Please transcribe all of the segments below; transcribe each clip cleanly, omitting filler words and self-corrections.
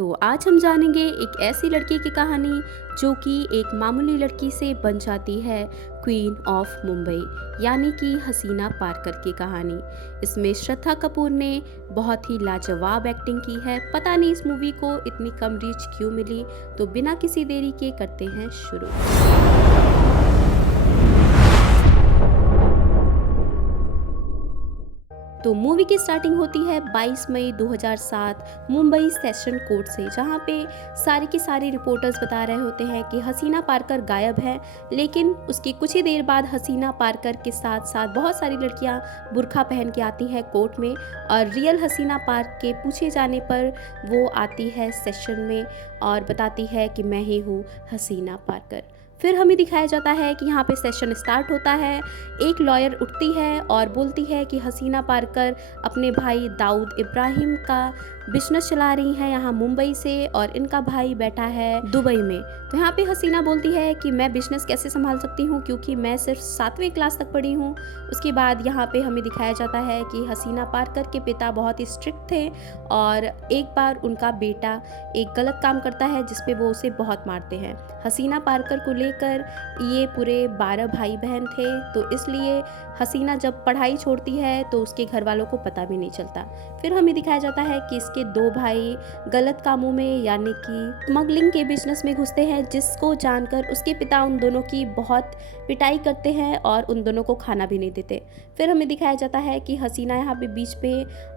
तो आज हम जानेंगे एक ऐसी लड़की की कहानी जो कि एक मामूली लड़की से बन जाती है क्वीन ऑफ मुंबई यानी कि हसीना पारकर की कहानी। इसमें श्रद्धा कपूर ने बहुत ही लाजवाब एक्टिंग की है। पता नहीं इस मूवी को इतनी कम रीच क्यों मिली। तो बिना किसी देरी के करते हैं शुरू। तो मूवी की स्टार्टिंग होती है 22 मई 2007 मुंबई सेशन कोर्ट से, जहां पे सारी की सारी रिपोर्टर्स बता रहे होते हैं कि हसीना पारकर गायब है। लेकिन उसकी कुछ ही देर बाद हसीना पारकर के साथ साथ बहुत सारी लड़कियां बुर्का पहन के आती हैं कोर्ट में, और रियल हसीना पार्क के पूछे जाने पर वो आती है सेशन में और बताती है कि मैं ही हूँ हसीना पारकर। फिर हमें दिखाया जाता है कि यहाँ पे सेशन स्टार्ट होता है। एक लॉयर उठती है और बोलती है कि हसीना पारकर अपने भाई दाऊद इब्राहिम का बिजनेस चला रही हैं यहाँ मुंबई से, और इनका भाई बैठा है दुबई में। तो यहाँ पे हसीना बोलती है कि मैं बिजनेस कैसे संभाल सकती हूँ क्योंकि मैं सिर्फ 7वीं क्लास तक पढ़ी हूँ। उसके बाद यहाँ पे हमें दिखाया जाता है कि हसीना पारकर के पिता बहुत ही स्ट्रिक्ट थे और एक बार उनका बेटा एक गलत काम करता है जिसपे वो उसे बहुत मारते हैं। हसीना पारकर को लेकर ये पूरे 12 भाई बहन थे, तो इसलिए हसीना जब पढ़ाई छोड़ती है तो उसके घर वालों को पता भी नहीं चलता। फिर हमें दिखाया जाता है कि इसके 2 भाई गलत कामों में यानी कि स्मगलिंग के बिजनेस में घुसते हैं, जिसको जानकर उसके पिता उन दोनों की बहुत पिटाई करते हैं और उन दोनों को खाना भी नहीं देते। फिर हमें दिखाया जाता है कि हसीना यहाँ पे बीच पे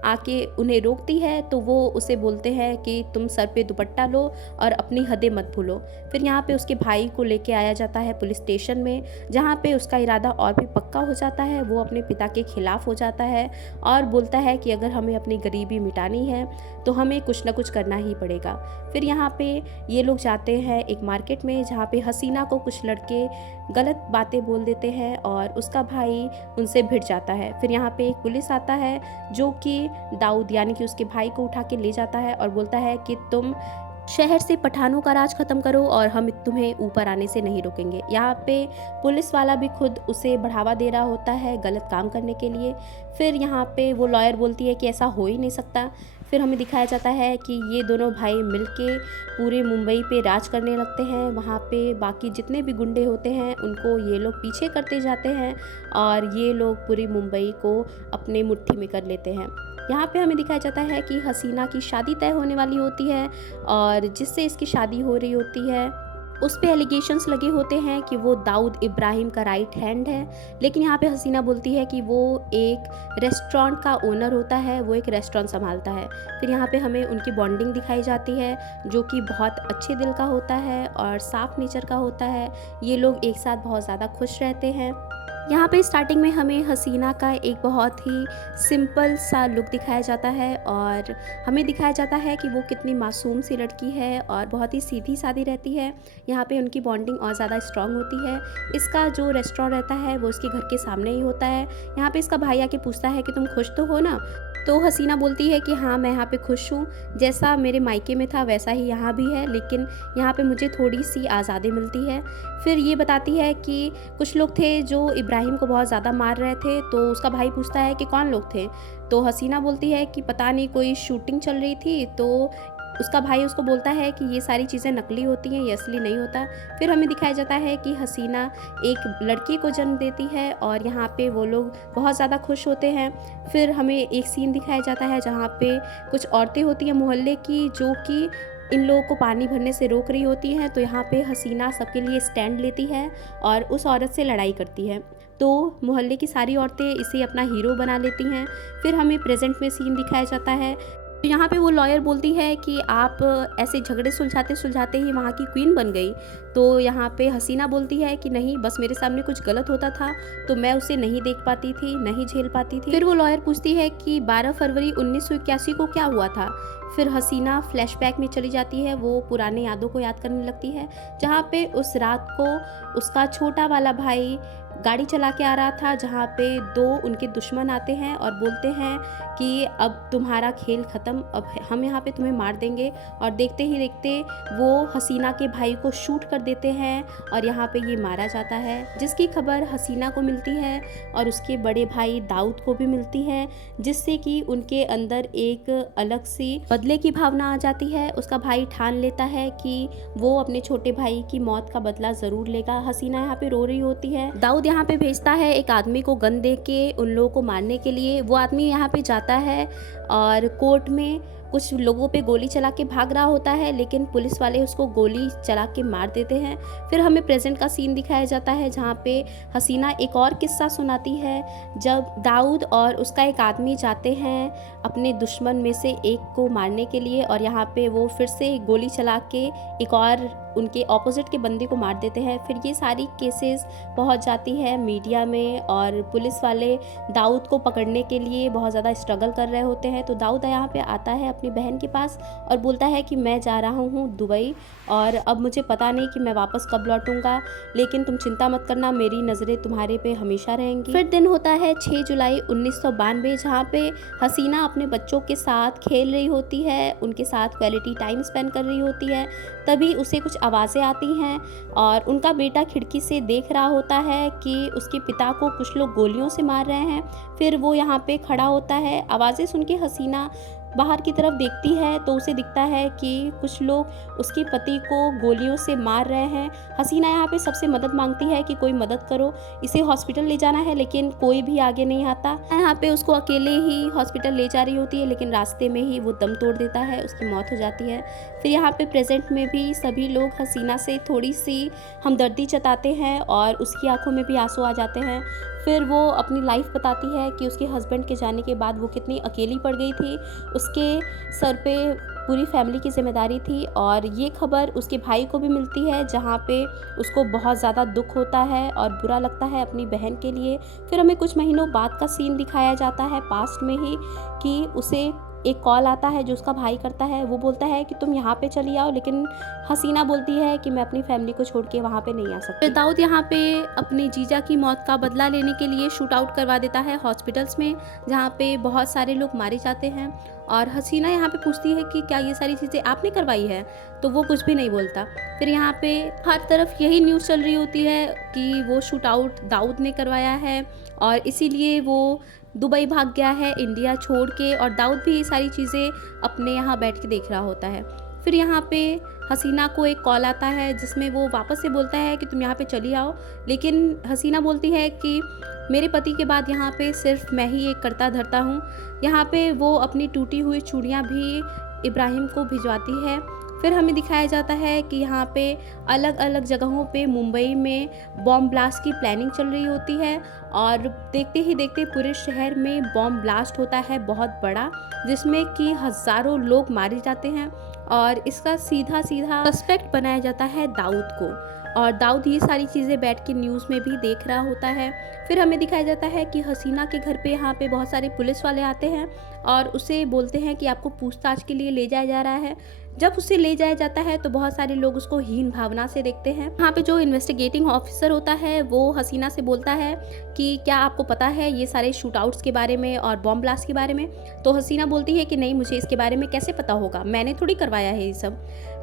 आके उन्हें रोकती है, तो वो उसे बोलते हैं कि तुम सर पे दुपट्टा लो और अपनी हदें मत भूलो। फिर यहाँ पे उसके भाई को लेके आया जाता है पुलिस स्टेशन में, जहाँ पे उसका इरादा और भी पक्का हो जाता है। वो अपने पिता के खिलाफ हो जाता है और बोलता है कि अगर हमें अपनी गरीबी मिटानी है तो हमें कुछ ना कुछ करना ही पड़ेगा। फिर यहाँ पे ये लोग जाते हैं एक मार्केट में, जहाँ पे हसीना को कुछ लड़के गलत बातें बोल देते हैं और उसका भाई उनसे भिड़ जाता है। फिर यहाँ पे एक पुलिस आता है जो कि दाऊद यानी कि उसके भाई को उठा के ले जाता है और बोलता है कि तुम शहर से पठानों का राज खत्म करो और हम तुम्हें ऊपर आने से नहीं रोकेंगे। यहाँ पे पुलिस वाला भी खुद उसे बढ़ावा दे रहा होता है गलत काम करने के लिए। फिर यहाँ पे वो लॉयर बोलती है कि ऐसा हो ही नहीं सकता। फिर हमें दिखाया जाता है कि ये दोनों भाई मिलके पूरे मुंबई पे राज करने लगते हैं। वहाँ पे बाकी जितने भी गुंडे होते हैं उनको ये लोग पीछे करते जाते हैं और ये लोग पूरी मुंबई को अपने मुट्ठी में कर लेते हैं। यहाँ पे हमें दिखाया जाता है कि हसीना की शादी तय होने वाली होती है और जिससे इसकी शादी हो रही होती है उस पे एलिगेशंस लगे होते हैं कि वो दाऊद इब्राहिम का राइट हैंड है। लेकिन यहाँ पे हसीना बोलती है कि वो एक रेस्टोरेंट का ओनर होता है, वो एक रेस्टोरेंट संभालता है। फिर यहाँ पे हमें उनकी बॉन्डिंग दिखाई जाती है जो कि बहुत अच्छे दिल का होता है और साफ नेचर का होता है। ये लोग एक साथ बहुत ज़्यादा खुश रहते हैं। यहाँ पे स्टार्टिंग में हमें हसीना का एक बहुत ही सिंपल सा लुक दिखाया जाता है और हमें दिखाया जाता है कि वो कितनी मासूम सी लड़की है और बहुत ही सीधी सादी रहती है। यहाँ पे उनकी बॉन्डिंग और ज़्यादा स्ट्रांग होती है। इसका जो रेस्टोरेंट रहता है वो उसके घर के सामने ही होता है। यहाँ पे इसका भाई आके पूछता है कि तुम खुश तो हो ना। तो हसीना बोलती है कि हाँ मैं यहाँ पे खुश हूँ, जैसा मेरे मायके में था वैसा ही यहाँ भी है, लेकिन यहाँ पे मुझे थोड़ी सी आज़ादी मिलती है। फिर ये बताती है कि कुछ लोग थे जो इब्राहिम को बहुत ज़्यादा मार रहे थे। तो उसका भाई पूछता है कि कौन लोग थे। तो हसीना बोलती है कि पता नहीं कोई शूटिंग चल रही थी। तो उसका भाई उसको बोलता है कि ये सारी चीज़ें नकली होती हैं, ये असली नहीं होता। फिर हमें दिखाया जाता है कि हसीना एक लड़की को जन्म देती है और यहाँ पे वो लोग बहुत ज़्यादा खुश होते हैं। फिर हमें एक सीन दिखाया जाता है जहाँ पे कुछ औरतें होती हैं मोहल्ले की जो कि इन लोगों को पानी भरने से रोक रही होती हैं। तो यहाँ पे हसीना सबके लिए स्टैंड लेती है और उस औरत से लड़ाई करती है। तो मोहल्ले की सारी औरतें इसे अपना हीरो बना लेती हैं। फिर हमें प्रेजेंट में सीन दिखाया जाता है। तो यहाँ पे वो लॉयर बोलती है कि आप ऐसे झगड़े सुलझाते सुलझाते ही वहाँ की क्वीन बन गई। तो यहाँ पे हसीना बोलती है कि नहीं, बस मेरे सामने कुछ गलत होता था तो मैं उसे नहीं देख पाती थी, नहीं झेल पाती थी। फिर वो लॉयर पूछती है कि 12 फरवरी 1981 को क्या हुआ था। फिर हसीना फ्लैशबैक में चली जाती है, वो पुराने यादों को याद करने लगती है, जहाँ पे उस रात को उसका छोटा वाला भाई गाड़ी चला के आ रहा था, जहाँ पे 2 उनके दुश्मन आते हैं और बोलते हैं कि अब तुम्हारा खेल ख़त्म, अब हम यहाँ पे तुम्हें मार देंगे। और देखते ही देखते वो हसीना के भाई को शूट कर देते हैं और यहाँ पे ये मारा जाता है, जिसकी खबर हसीना को मिलती है और उसके बड़े भाई दाऊद को भी मिलती है, जिससे कि उनके अंदर एक अलग सी बदले की भावना आ जाती है। उसका भाई ठान लेता है कि वो अपने छोटे भाई की मौत का बदला ज़रूर लेगा। हसीना यहाँ पे रो रही होती है। दाऊद यहाँ पे भेजता है एक आदमी को गन दे के उन लोगों को मारने के लिए। वो आदमी यहाँ पे जाता है और कोर्ट में कुछ लोगों पे गोली चला के भाग रहा होता है, लेकिन पुलिस वाले उसको गोली चला के मार देते हैं। फिर हमें प्रेजेंट का सीन दिखाया जाता है जहाँ पे हसीना एक और किस्सा सुनाती है, जब दाऊद और उसका एक आदमी जाते हैं अपने दुश्मन में से एक को मारने के लिए, और यहाँ पे वो फिर से गोली चला के एक और उनके ऑपोजिट के बंदे को मार देते हैं। फिर ये सारी केसेस पहुंच जाती है मीडिया में और पुलिस वाले दाऊद को पकड़ने के लिए बहुत ज़्यादा स्ट्रगल कर रहे होते हैं। तो दाऊद यहाँ पे आता है अपनी बहन के पास और बोलता है कि मैं जा रहा हूँ दुबई और अब मुझे पता नहीं कि मैं वापस कब लौटूंगा, लेकिन तुम चिंता मत करना, मेरी नज़रें तुम्हारे पे हमेशा रहेंगी। फिर दिन होता है 6 जुलाई 1992, जहाँ पे हसीना अपने बच्चों के साथ खेल रही होती है, उनके साथ क्वालिटी टाइम स्पेंड कर रही होती है। तभी उसे कुछ आवाज़ें आती हैं और उनका बेटा खिड़की से देख रहा होता है कि उसके पिता को कुछ लोग गोलियों से मार रहे हैं। फिर वो यहाँ पे खड़ा होता है। आवाज़ें सुन के हसीना बाहर की तरफ देखती है तो उसे दिखता है कि कुछ लोग उसके पति को गोलियों से मार रहे हैं। हसीना यहाँ पे सबसे मदद मांगती है कि कोई मदद करो, इसे हॉस्पिटल ले जाना है, लेकिन कोई भी आगे नहीं आता। यहाँ पे उसको अकेले ही हॉस्पिटल ले जा रही होती है, लेकिन रास्ते में ही वो दम तोड़ देता है, उसकी मौत हो जाती है। फिर यहाँ पे प्रेजेंट में भी सभी लोग हसीना से थोड़ी सी हमदर्दी जताते हैं और उसकी आंखों में भी आंसू आ जाते हैं। फिर वो अपनी लाइफ बताती है कि उसके हस्बैंड के जाने के बाद वो कितनी अकेली पड़ गई थी, उसके सर पे पूरी फैमिली की जिम्मेदारी थी। और ये खबर उसके भाई को भी मिलती है, जहाँ पे उसको बहुत ज़्यादा दुख होता है और बुरा लगता है अपनी बहन के लिए। फिर हमें कुछ महीनों बाद का सीन दिखाया जाता है पास्ट में ही, कि उसे एक कॉल आता है जो उसका भाई करता है। वो बोलता है कि तुम यहाँ पे चली आओ, लेकिन हसीना बोलती है कि मैं अपनी फैमिली को छोड़ के वहाँ पे नहीं आ सकती। दाऊद यहाँ पे अपने जीजा की मौत का बदला लेने के लिए शूट आउट करवा देता है हॉस्पिटल्स में, जहाँ पे बहुत सारे लोग मारे जाते हैं। और हसीना यहाँ पे पूछती है कि क्या ये सारी चीज़ें आपने करवाई है, तो वो कुछ भी नहीं बोलता। फिर यहाँ पे हर तरफ यही न्यूज़ चल रही होती है कि वो शूट आउट दाऊद ने करवाया है और इसीलिए वो दुबई भाग गया है इंडिया छोड़ के, और दाऊद भी ये सारी चीज़ें अपने यहाँ बैठ के देख रहा होता है। फिर यहाँ पे हसीना को एक कॉल आता है जिसमें वो वापस से बोलता है कि तुम यहाँ पे चली आओ, लेकिन हसीना बोलती है कि मेरे पति के बाद यहाँ पे सिर्फ मैं ही एक करता धरता हूँ। यहाँ पे वो अपनी टूटी हुई चूड़ियाँ भी इब्राहिम को भिजवाती है। फिर हमें दिखाया जाता है कि यहाँ पे अलग अलग जगहों पे मुंबई में बॉम्ब ब्लास्ट की प्लानिंग चल रही होती है, और देखते ही देखते पूरे शहर में बॉम्ब ब्लास्ट होता है बहुत बड़ा, जिसमें कि हज़ारों लोग मारे जाते हैं। और इसका सीधा सीधा सस्पेक्ट बनाया जाता है दाऊद को, और दाऊद ये सारी चीज़ें बैठ के न्यूज़ में भी देख रहा होता है। फिर हमें दिखाया जाता है कि हसीना के घर पे यहाँ पे बहुत सारे पुलिस वाले आते हैं और उसे बोलते हैं कि आपको पूछताछ के लिए ले जाया जा रहा है। जब उसे ले जाया जाता है तो बहुत सारे लोग उसको हीन भावना से देखते हैं। यहाँ पे जो इन्वेस्टिगेटिंग ऑफिसर होता है वो हसीना से बोलता है कि क्या आपको पता है ये सारे शूटआउट्स के बारे में और बॉम्ब ब्लास्ट के बारे में। तो हसीना बोलती है कि नहीं, मुझे इसके बारे में कैसे पता होगा, मैंने थोड़ी करवाया है ये सब।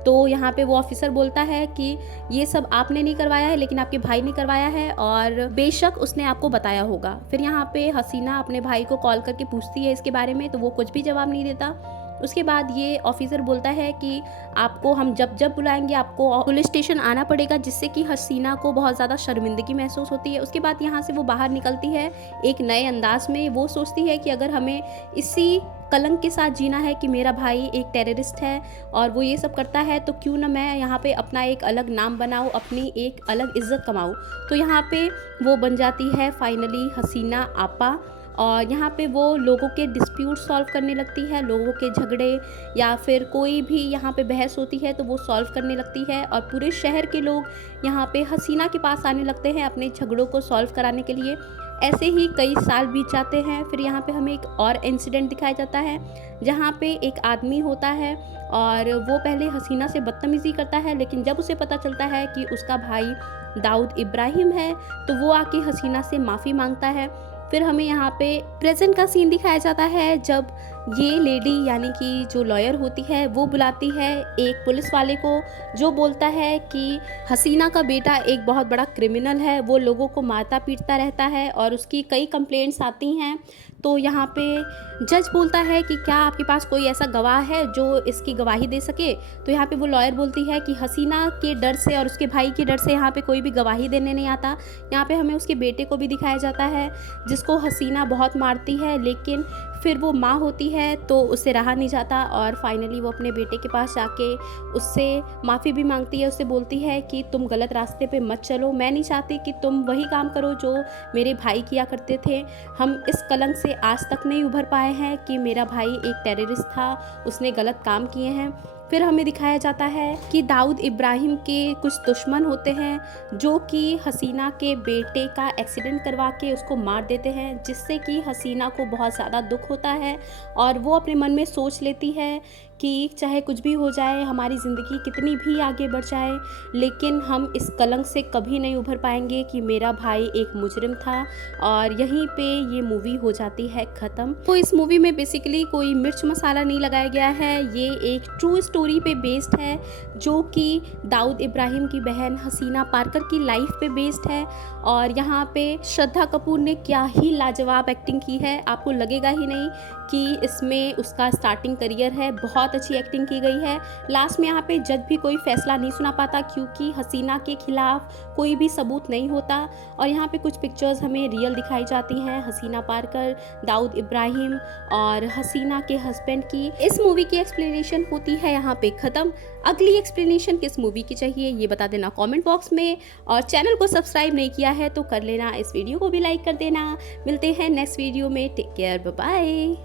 तो यहाँ पे वो ऑफिसर बोलता है कि ये सब आपने नहीं करवाया है, लेकिन आपके भाई ने करवाया है और बेशक उसने आपको बताया होगा। फिर यहाँ पे हसीना अपने भाई को कॉल करके पूछती है इसके बारे में, तो वो कुछ भी जवाब नहीं देता। उसके बाद ये ऑफिसर बोलता है कि आपको हम जब जब बुलाएंगे आपको पुलिस स्टेशन आना पड़ेगा, जिससे कि हसीना को बहुत ज़्यादा शर्मिंदगी महसूस होती है। उसके बाद यहाँ से वो बाहर निकलती है एक नए अंदाज में। वो सोचती है कि अगर हमें इसी कलंक के साथ जीना है कि मेरा भाई एक टेररिस्ट है और वो ये सब करता है, तो क्यों ना मैं यहाँ पे अपना एक अलग नाम बनाऊँ, अपनी एक अलग इज्जत कमाऊँ। तो यहाँ पे वो बन जाती है फाइनली हसीना आपा, और यहाँ पे वो लोगों के डिस्प्यूट सॉल्व करने लगती है। लोगों के झगड़े या फिर कोई भी यहाँ पे बहस होती है तो वो सॉल्व करने लगती है, और पूरे शहर के लोग यहाँ पे हसीना के पास आने लगते हैं अपने झगड़ों को सॉल्व कराने के लिए। ऐसे ही कई साल बीत जाते हैं। फिर यहाँ पे हमें एक और इंसिडेंट दिखाया जाता है जहाँ पे एक आदमी होता है और वो पहले हसीना से बदतमीज़ी करता है, लेकिन जब उसे पता चलता है कि उसका भाई दाऊद इब्राहिम है तो वो आके हसीना से माफ़ी मांगता है। फिर हमें यहाँ पे प्रेजेंट का सीन दिखाया जाता है जब ये लेडी यानी कि जो लॉयर होती है वो बुलाती है एक पुलिस वाले को, जो बोलता है कि हसीना का बेटा एक बहुत बड़ा क्रिमिनल है, वो लोगों को मारता पीटता रहता है और उसकी कई कंप्लेंट्स आती हैं। तो यहाँ पे जज बोलता है कि क्या आपके पास कोई ऐसा गवाह है जो इसकी गवाही दे सके। तो यहाँ पे वो लॉयर बोलती है कि हसीना के डर से और उसके भाई के डर से यहाँ पे कोई भी गवाही देने नहीं आता। यहाँ पे हमें उसके बेटे को भी दिखाया जाता है जिसको हसीना बहुत मारती है, लेकिन फिर वो माँ होती है तो उससे रहा नहीं जाता और फाइनली वो अपने बेटे के पास जाके उससे माफ़ी भी मांगती है। उससे बोलती है कि तुम गलत रास्ते पे मत चलो, मैं नहीं चाहती कि तुम वही काम करो जो मेरे भाई किया करते थे। हम इस कलंक से आज तक नहीं उभर पाए हैं कि मेरा भाई एक टेररिस्ट था, उसने गलत काम किए हैं। फिर हमें दिखाया जाता है कि दाऊद इब्राहिम के कुछ दुश्मन होते हैं जो कि हसीना के बेटे का एक्सीडेंट करवा के उसको मार देते हैं, जिससे कि हसीना को बहुत ज़्यादा दुख होता है और वो अपने मन में सोच लेती है कि चाहे कुछ भी हो जाए, हमारी ज़िंदगी कितनी भी आगे बढ़ जाए, लेकिन हम इस कलंक से कभी नहीं उभर पाएंगे कि मेरा भाई एक मुजरिम था। और यहीं पे ये मूवी हो जाती है ख़त्म। तो इस मूवी में बेसिकली कोई मिर्च मसाला नहीं लगाया गया है, ये एक ट्रू स्टोरी पे बेस्ड है जो कि दाऊद इब्राहिम की बहन हसीना पारकर की लाइफ पे बेस्ड है। और यहाँ पे श्रद्धा कपूर ने क्या ही लाजवाब एक्टिंग की है, आपको लगेगा ही नहीं कि इसमें उसका स्टार्टिंग करियर है। बहुत अच्छी एक्टिंग की गई है। लास्ट में यहाँ पे जज भी कोई फैसला नहीं सुना पाता क्योंकि हसीना के खिलाफ कोई भी सबूत नहीं होता। और यहाँ पे कुछ पिक्चर्स हमें रियल दिखाई जाती हैं, हसीना पारकर, दाऊद इब्राहिम और हसीना के हस्बैंड की। इस मूवी की एक्सप्लेनेशन होती है यहाँ पे ख़त्म। अगली एक्सप्लेनेशन किस मूवी की चाहिए ये बता देना कमेंट बॉक्स में, और चैनल को सब्सक्राइब नहीं किया है तो कर लेना, इस वीडियो को भी लाइक कर देना। मिलते हैं नेक्स्ट वीडियो में, टेक केयर, बाय बाय।